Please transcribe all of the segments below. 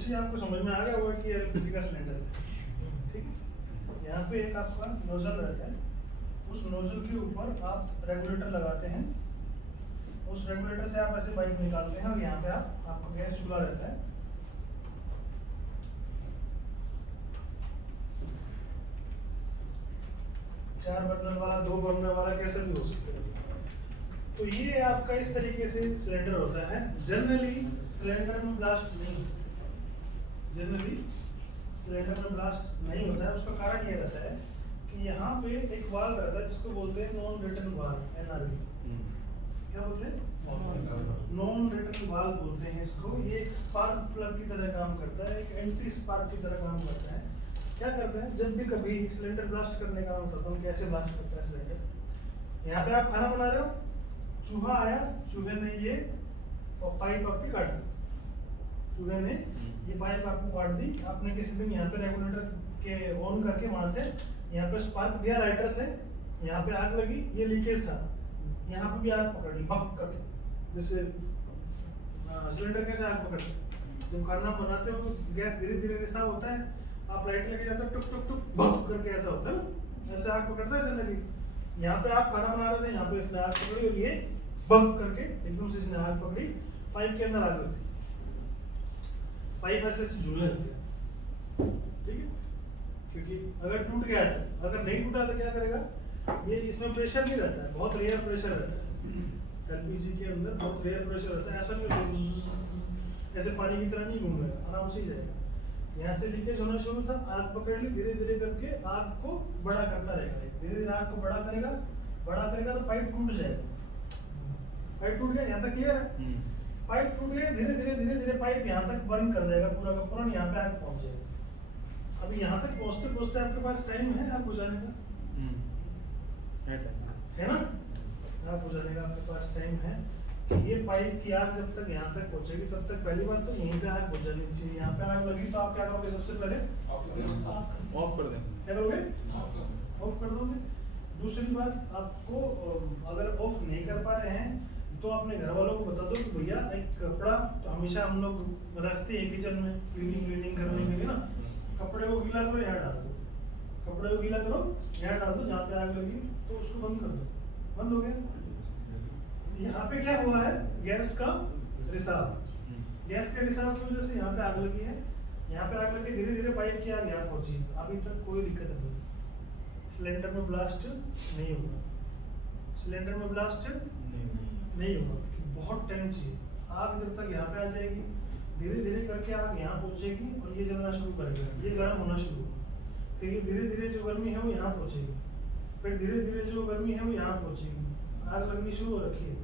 मुझे आपको समझ में आ गया होगा कि एलपीजी का सिलेंडर है, ठीक है। यहाँ पे एक आपका नोजल रहता है, उस नोजल के ऊपर आप रेगुलेटर लगाते हैं, उस रेगुलेटर से आप ऐसे पाइप निकालते हैं और यहाँ पे आपका गैस चूल्हा रहता है। चार बर्नर वाला, 2 बर्नर वाला, कैसे भी हो सकते हैं। तो ये आपका इस तरीके से सिलेंडर होता है। जनरली सिलेंडर में ब्लास्ट नहीं होता, जनरली सिलेंडर में ब्लास्ट नहीं होता है। उसका कारण ये रहता है कि यहाँ पे एक वाल्व रहता है जिसको बोलते हैं नॉन रिटर्न वाल्व, एनआरवी। क्या बोलते हैं? नॉन रिटर्न वाल्व बोलते हैं इसको। ये एक स्पार्क प्लग की तरह काम करता है, एक एंटी स्पार्क की तरह काम करता है। क्या करता है, जब भी कभी सिलेंडर ब्लास्ट करने का होता है तो हम कैसे ब्लास्ट करते हैं सिलेंडर। यहाँ पे आप खाना बना रहे हो, चूहा आया, चूहे ने ये पाइप आपकी काट दी, चूहे ने ये पाइप आपको काट दी। आपने किसी दिन यहाँ पे रेगुलेटर के ऑन करके वहां से यहाँ पे स्पार्क दिया लाइटर से, यहाँ पे आग लगी, ये लीकेज था, यहाँ पे भी आग पकड़ ली भक करके। जैसे सिलेंडर कैसे आग पकड़ते, जब खाना बनाते हो तो गैस धीरे धीरे रिसाव होता है, आप लाइट लेके जाते हो, टुक टुक टुक भक करके ऐसा होता है, ऐसे आग पकड़ता है जनरली। यहाँ पे आप खाना बना रहे थे, यहाँ पे इसने आग पकड़ी और ये बम करके एकदम से इसने आग पकड़ी, पाइप के अंदर आग लगी। पाइप ऐसे झूलने लगते हैं, ठीक है, क्योंकि अगर टूट गया तो, अगर नहीं टूटा तो क्या करेगा, ये इसमें प्रेशर नहीं रहता है, बहुत रेयर प्रेशर रहता है एलपीजी के अंदर, बहुत रेयर प्रेशर रहता है। ऐसा नहीं ऐसे पानी की तरह नहीं घूमेगा, आराम से ही जाएगा। यहाँ से लीकेज होना शुरू था, आग पकड़ ली, धीरे धीरे करके आग को बड़ा करता रहेगा, धीरे धीरे आग को बड़ा करेगा तो पाइप टूट जाएगा। पाइप टूट गया, यहाँ तक क्लियर है? पाइप टूट गया, धीरे धीरे पाइप यहाँ तक बर्न कर जाएगा पूरा का पूरा, यहाँ पे आग पहुंच जाएगा। अभी यहाँ तक पहुंचते पहुंचते आपके पास टाइम है आग बुझाने का, है ना? आग बुझाने का आपके पास टाइम है कि ये पाइप की आग जब तक यहाँ तक पहुंचेगी तब तक पहली बात तो यहीं पे आग बुझ जानी चाहिए। यहाँ पे आग लगी तो आप क्या करोगे, सबसे पहले ऑफ कर देंगे। क्या करोगे? ऑफ कर दोगे। दूसरी बात, आपको अगर ऑफ नहीं कर पा रहे हैं तो अपने घर वालों को बता दो कि भैया एक कपड़ा, तो हमेशा हम लोग रखते हैं किचन में क्लीनिंग करने के लिए ना, कपड़े को गीला करो, यहाँ डाल दो, कपड़े को गीला करो, यहाँ डाल दो, जहाँ पे आग लगी तो उसको बंद कर दो, बंद हो गया। यहाँ पे क्या हुआ है, गैस का रिसाव, गैस के रिसाव की वजह से यहाँ पे आग लगी है। यहाँ पे आग लगी, धीरे धीरे पाइप की आग यहाँ पहुंची, अभी तक कोई दिक्कत नहीं, सिलेंडर में ब्लास्ट नहीं होगा, सिलेंडर में ब्लास्ट नहीं होगा, बहुत टाइम चाहिए। आग जब तक यहाँ पे आ जाएगी, धीरे धीरे करके आग यहाँ पहुंचेगी और ये जलना शुरू करेगा, ये गर्म होना शुरू होगा, फिर ये धीरे धीरे जो गर्मी है वो यहाँ पहुंचेगी, फिर धीरे धीरे जो गर्मी है वो यहाँ पहुंचेगी। आग लगनी शुरू हो रखी है,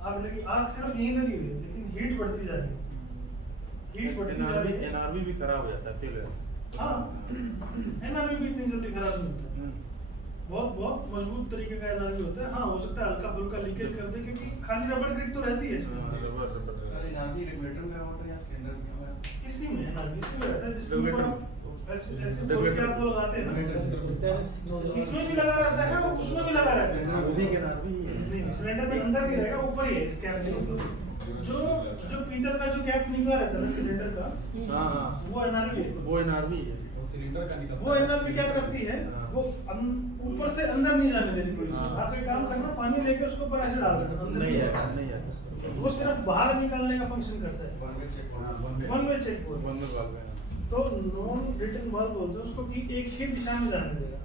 आग लगी, आग सिर्फ यहीं लगी हुई है लेकिन हीट बढ़ती जा रही है, हीट बढ़ती जा रही है। एनआरवी भी खराब हो जाता है फिर। हाँ, एनआरवी भी इतनी जल्दी खराब नहीं होता, बहुत मजबूत तरीके का एनआरवी होता है। हाँ, हो सकता है हल्का फुल्का लीकेज कर दे, क्योंकि खाली रबड़ ग्रिड तो रहती है इसमें। सर एनआरवी रेगुलेटर में होता है या सिलेंडर में होता है? इसी में एनआरवी इसी में रहता है, जिसके ऊपर आप ऐसे खोल के आप वो लगाते हैं ना, इसमें भी लगा रहता है और उसमें भी लगा रहता है। वो भी एनआरवी नहीं, सिलेंडर में अंदर भी रहेगा, ऊपर ही है इस कैप के ऊपर, जो पीतल का जो कैप निकला रहता है सिलेंडर का, वो एनआरवी है, वो एनआरवी है। सिलेंडर का निकलता वो एनआरवी क्या करती है, वो ऊपर से अंदर नहीं जाने देती कोई चीज। आप एक काम करना, पानी लेके उसको ऊपर ऐसे डाल देना, नहीं है, वो सिर्फ बाहर निकालने का फंक्शन करता है, one way check one way check ball. बंद वाल्व है। तो नॉन रिटर्न वाल्व बोलते हैं उसको कि एक ही दिशा में जाने देगा।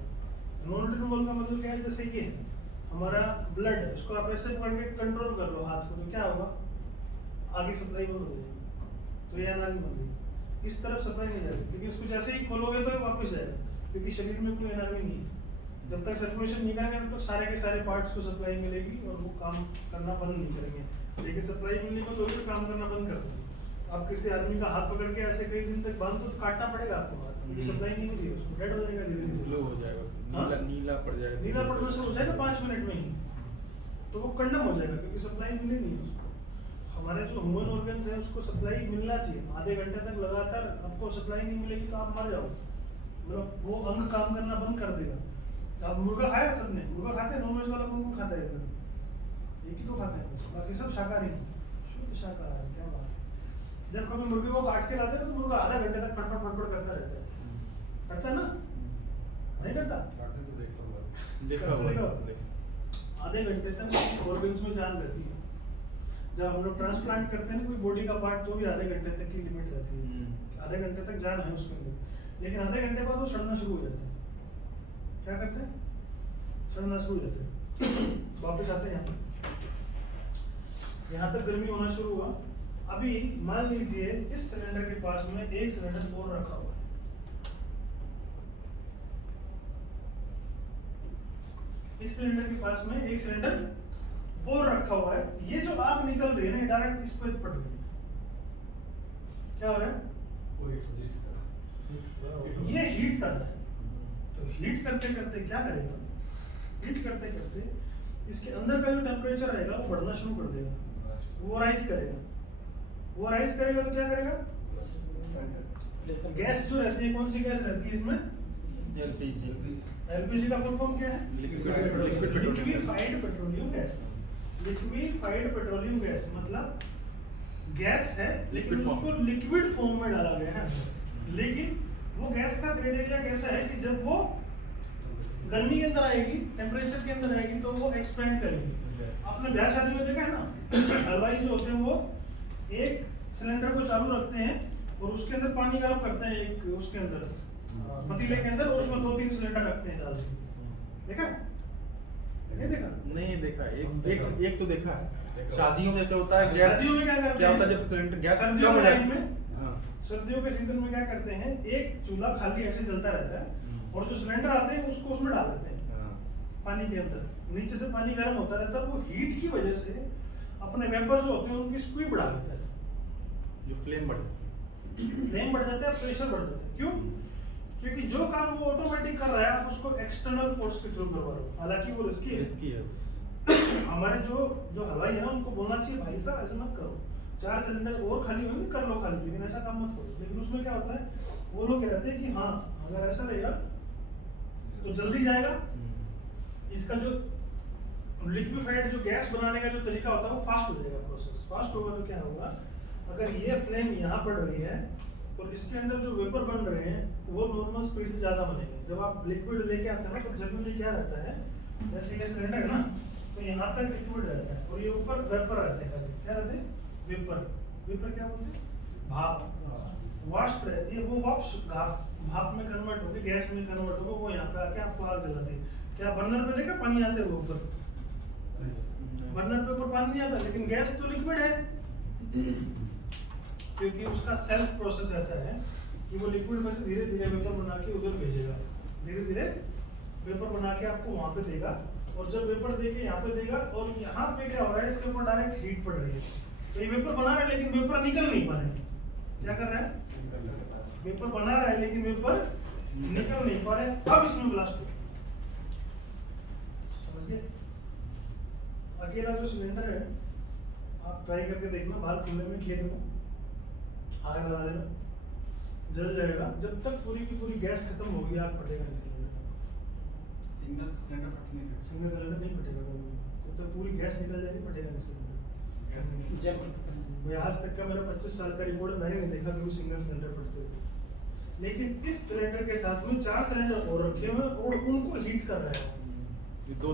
नॉन रिटर्न वाल्व का मतलब क्या है, जैसे ये है हमारा ब्लड है, उसको आप ऐसे पकड़ के कंट्रोल कर लो हाथ को, तो क्या होगा, आगे सप्लाई बंद हो जाएगी, तो ये एनआरवी बन गई। इस तरफ सप्लाई नहीं जाएगी, क्योंकि इसको जैसे ही खोलोगे तो वापस जाएगा, क्योंकि शरीर में कोई एनआरवी नहीं है। जब तक सर्कुलेशन नहीं करेंगे तो सारे के सारे पार्ट्स को सप्लाई मिलेगी और वो काम करना बंद नहीं करेंगे। लेकिन सप्लाई मिलने को तो काम करना बंद कर देंगे। आप किसी आदमी का हाथ पकड़ के ऐसे कई दिन तक बांध दो तो काटना पड़ेगा आपको हाथ, क्योंकि सप्लाई नहीं मिली है, उसको डेड हो जाएगा, धीरे धीरे ब्लू हो जाएगा, नीला पड़ जाएगा, नीला पड़ना शुरू हो जाएगा 5 मिनट में ही, तो वो कंडम हो जाएगा, क्योंकि सप्लाई मिली नहीं है उसको। हमारे जो ह्यूमन ऑर्गन्स है उसको सप्लाई मिलना चाहिए, आधे घंटे तक लगातार आपको सप्लाई नहीं मिलेगी तो आप मर जाओगे, मतलब वो अंग काम करना बंद कर देगा। अब मुर्गा खाया सबने, मुर्गा खाते हैं, नॉनवेज वाला कौन खाता है इधर? एक ही तो खाता है, बाकी सब शाकाहारी, शुद्ध शाकाहारी। क्या बात है, जब कभी मुर्गी को काट के लाते हैं तो मुर्गा आधा घंटे तक फटफट फटफट करता रहता है, करता है ना, नहीं करता? देखा करता हुआ है। आधे घंटे तक ऑर्गन्स में जान रहती है। जब हम लोग ट्रांसप्लांट करते हैं ना कोई बॉडी का पार्ट, तो भी आधे घंटे तक की लिमिट रहती है, आधे घंटे तक जान है उसके अंदर, लेकिन आधे घंटे बाद वो सड़ना शुरू हो जाता है। क्या करते हैं? सड़ना शुरू हो जाता है। वापस आते हैं यहाँ तक गर्मी होना शुरू हुआ। अभी मान लीजिए इस सिलेंडर के पास में एक सिलेंडर और रखा हुआ है, इस सिलेंडर के पास में एक सिलेंडर और रखा हुआ है। ये जो आग निकल रही है ना, डायरेक्ट इस पर पड़ रही है। क्या हो रहा है? ये हीट कर रहा है। तो हीट करते करते क्या करेगा? हीट करते करते इसके अंदर का जो टेम्परेचर रहेगा वो बढ़ना शुरू कर देगा, वो राइज करेगा। वो राइज करेगा तो क्या करेगा? गैस जो रहती है, कौन सी गैस रहती है इसमें? एलपीजी। एलपीजी का फुल फॉर्म क्या है? Liquefied petroleum gas. Liquefied petroleum gas मतलब गैस है लेकिन Liquid उसको लिक्विड फॉर्म में डाला गया है। लेकिन वो गैस का क्राइटेरिया कैसा है कि जब वो गर्मी के अंदर आएगी, टेम्परेचर के अंदर आएगी, तो वो एक्सपेंड करेगी। आपने ब्याह शादी में देखा है ना, हलवाई जो होते हैं वो एक सिलेंडर को चालू रखते हैं और उसके अंदर पानी गर्म करते हैं, एक उसके अंदर पतीले के अंदर, और उसमें 2-3 सिलेंडर रखते हैं डाल के। देखा? नहीं देखा? नहीं देखा। एक तो देखा है। शादियों में से होता है गैस। शादियों में क्या करते हैं? क्या होता है जब सिलेंडर गैस सर्दियों कम हो के जाती टाइम है। में, हाँ। सर्दियों के सीजन में क्या करते हैं, एक चूल्हा खाली ऐसे जलता रहता है और जो सिलेंडर आते हैं उसको उसमें डाल देते हैं हाँ। पानी के अंदर। नीचे से पानी गर्म होता रहता है, वो हीट की वजह से अपने वेपर जो होते हैं उनकी स्पीड बढ़ा देता है, जो फ्लेम बढ़ जाती फ्लेम बढ़ जाता है, प्रेशर बढ़ जाता है। क्यों? क्योंकि जो काम वो ऑटोमेटिक कर रहा है आप उसको एक्सटर्नल फोर्स के थ्रू करवा रहे हो, हालांकि वो रिस्की है। है। रिस्की है। हमारे जो हलवाई है ना, उनको बोलना चाहिए भाई साहब ऐसा मत करो, 4 सिलेंडर और खाली होंगे कर लो खाली, लेकिन ऐसा काम मत करो। लेकिन उसमें क्या होता है, वो लोग कहते हैं कि हाँ अगर ऐसा रहेगा तो जल्दी जाएगा। इसका जो लिक्विफाइड जो गैस बनाने का जो तरीका होता है वो फास्ट हो जाएगा, प्रोसेस फास्ट होगा तो क्या होगा, अगर ये फ्लेम यहाँ पड़ रही है और इसके अंदर जो वेपर बन रहे हैं वो नॉर्मल स्पीड से ज़्यादा बनेंगे। जब आप लिक्विड लेके आते हैं ना तो जनरली क्या रहता है, जैसे ये सिलेंडर है ना, तो यहाँ तक लिक्विड रहता है और ये ऊपर वेपर रहते हैं। क्या रहते हैं? वेपर। वेपर क्या बोलते हैं? भाप। वाष्प रहती है, वो वाष्प भाप में कन्वर्ट होकर गैस में कन्वर्ट होकर वो यहाँ पे आके आपको आग जलाती है। क्या बर्नर पे देखा पानी आते हुए ऊपर? बर्नर पे ऊपर पानी नहीं आता, लेकिन गैस तो लिक्विड है क्योंकि उसका सेल्फ प्रोसेस ऐसा है कि वो लिक्विड में से धीरे धीरे वेपर बना के उधर भेजेगा, धीरे धीरे वेपर बना के आपको वहां पे देगा, और जब वेपर दे के यहाँ पे देगा, और यहाँ पे क्या हो रहा है, इसके ऊपर डायरेक्ट हीट पड़ रही है, तो ये वेपर बना रहा है लेकिन वेपर निकल नहीं पा रहे। क्या कर रहा है? वेपर बना रहा है लेकिन वेपर निकल नहीं पा रहे। अब इसमें ब्लास्ट हो, समझ गए? अकेला जो सिलेंडर है आप ट्राई करके देखना, बाहर खुले में खेत में आग लगा देना, जल जाएगा। जब तक पूरी की पूरी गैस खत्म होगी आग फटेगा नहीं सिलेंडर। सिंगल सिलेंडर फट नहीं सकता। सिंगल सिलेंडर नहीं फटेगा जब तक पूरी गैस निकल जाएगी, फटेगा नहीं सिलेंडर। गैस नहीं। मैं आज तक का मेरा 25 साल का रिकॉर्ड, मैंने नहीं देखा कि वो सिंगल सिलेंडर फटते थे। लेकिन इस सिलेंडर के साथ में 4 सिलेंडर और रखे हुए और उनको हीट कर रहा है,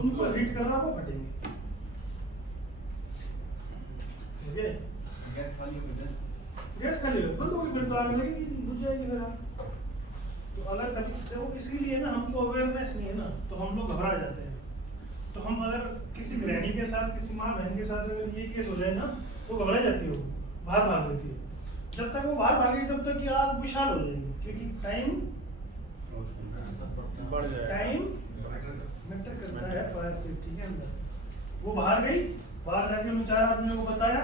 उनको हीट कर रहा है, वो फटेंगे। समझे? गैस खाली हो जाए। गैस खाली हो बंद होगी, फिर तो आग लगेगी, बुझ जाएगी फिर आग। तो अगर कभी तो इसीलिए ना हमको अवेयरनेस नहीं है ना, तो हम लोग घबरा जाते हैं। तो हम अगर किसी गृहिणी के साथ, किसी माँ बहन के साथ अगर ये केस हो जाए ना, तो घबरा जाती है, वो बाहर भाग लेती है। जब तक वो बाहर भागेगी तब तक ये आग विशाल हो जाएगी, क्योंकि टाइम बढ़ जाएगा। टाइम मैटर करता है फायर सेफ्टी के अंदर। वो बाहर गई, बाहर जाके उन 4 आदमियों को बताया,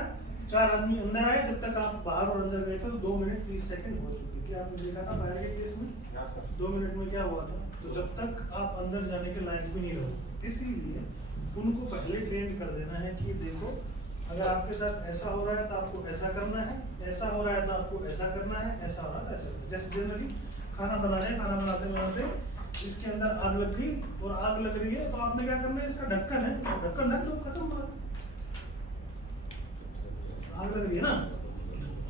4 आदमी अंदर आए, जब तक आप बाहर और अंदर गए थे तो 2 मिनट 30 सेकंड हो चुके थे। आपने देखा था फायर के केस में 2 मिनट में क्या हुआ था। तो जब तक आप अंदर जाने के लायक भी नहीं रहो, इसीलिए उनको पहले ट्रेन कर देना है कि देखो अगर आपके साथ ऐसा हो रहा है तो आपको ऐसा करना है, ऐसा हो रहा है तो आपको ऐसा करना है, ऐसा हो रहा है तो ऐसा। जैसे जनरली खाना बना रहे हैं, खाना बनाते बनाते इसके अंदर आग लग गई और आग लग रही है, तो आपने क्या करना है, इसका ढक्कन है, ढक्कन ढक दो, खत्म बात। आग लग रही है ना,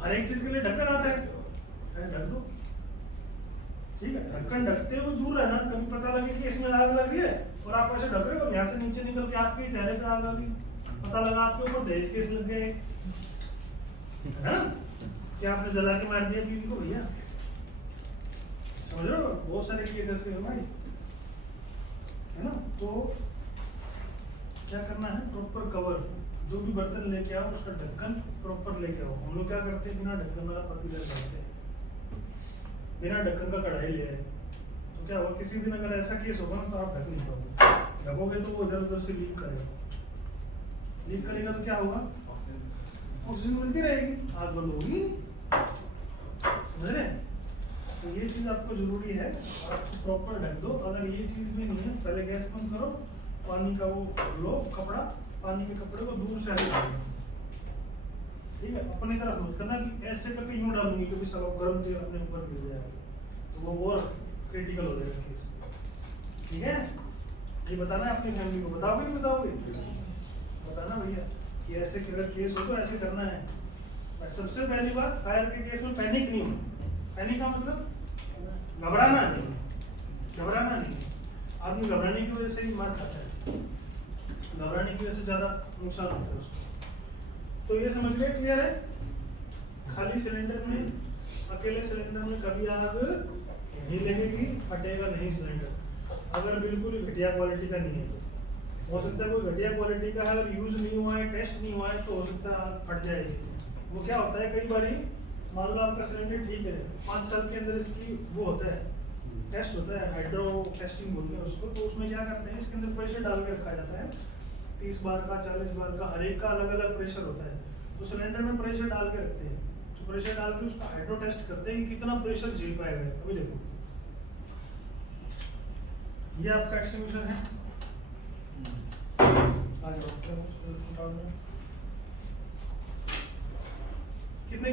हर एक चीज के लिए ढक्कन आता है, ढक दो, ठीक है। ढक्कन ढकते हुए दूर रहना, कभी पता लगे कि इसमें आग लग रही है और आप ऐसे ढक रहे हो, यहाँ से नीचे निकल के आपके चेहरे पे आग लगी, पता लगा आपके ऊपर दहेज केस लग गए, है ना, कि आपने जला के मार दिया बीवी को, भैया समझ रहे हो, बहुत सारे केस ऐसे हैं भाई, है ना। तो क्या करना है, प्रॉपर कवर, जो भी बर्तन लेके आओ उसका ढक्कन प्रॉपर लेके आओ। हम लोग क्या करते हैं, बिना ढक्कन वाला पतीला करते हैं, बिना ढक्कन का कढ़ाई ले आए, तो क्या होगा, किसी दिन अगर ऐसा केस होगा ना तो आप ढक नहीं पाओगे, ढकोगे तो वो इधर उधर से लीक करेगा, लीक करेगा तो क्या होगा, ऑक्सीजन मिलती रहेगी, आग बंद होगी, समझ रहे हैं। तो ये चीज आपको जरूरी है, आपको प्रॉपर ढक दो। अगर ये चीज भी नहीं है, पहले गैस बंद करो, पानी का वो लो कपड़ा, पानी के कपड़े को दूर से ऐसे डालो, ठीक है, अपनी तरफ मत करना कि ऐसे करके यूं डालूंगी क्योंकि सब गर्म तेल अपने ऊपर गिर जाएगा, तो वो और क्रिटिकल हो जाएगा केस, ठीक है। ये बताना है अपनी फैमिली को, बताओगे नहीं बताओगे, बताना भैया कि ऐसे अगर केस हो तो ऐसे करना है। सबसे पहली बात, फायर के केस में पैनिक नहीं हो, पैनिक का मतलब घबराना नहीं, घबराना नहीं, आदमी घबराने की वजह से ही मार खाता है, घबराने की वजह से ज्यादा नुकसान होता है उसको। तो ये समझ गए, क्लियर है। खाली सिलेंडर में, अकेले सिलेंडर में कभी आग नहीं लगेगी, फटेगा नहीं सिलेंडर, अगर बिल्कुल ही घटिया क्वालिटी का नहीं है तो। हो सकता है कोई घटिया क्वालिटी का है और यूज नहीं हुआ है, टेस्ट नहीं हुआ है, तो हो सकता है आग फट जाएगी। वो क्या होता है, कई बार मान लो आपका सिलेंडर ठीक है, 5 साल के अंदर इसकी वो होता है, टेस्ट होता है, हाइड्रो टेस्टिंग बोलते हैं उसको, तो उसमें क्या करते हैं, इसके अंदर प्रेशर डाल के रखा जाता है, 30 बार का, 40 बार का, हर एक का अलग अलग प्रेशर होता है। तो सिलेंडर में प्रेशर डाल के रखते हैं, तो प्रेशर डाल के उसका हाइड्रो टेस्ट करते हैं कि कितना प्रेशर झेल पाएगा। अभी देखो, ये आपका एक्सटिंग्विशर है, आ जाओ,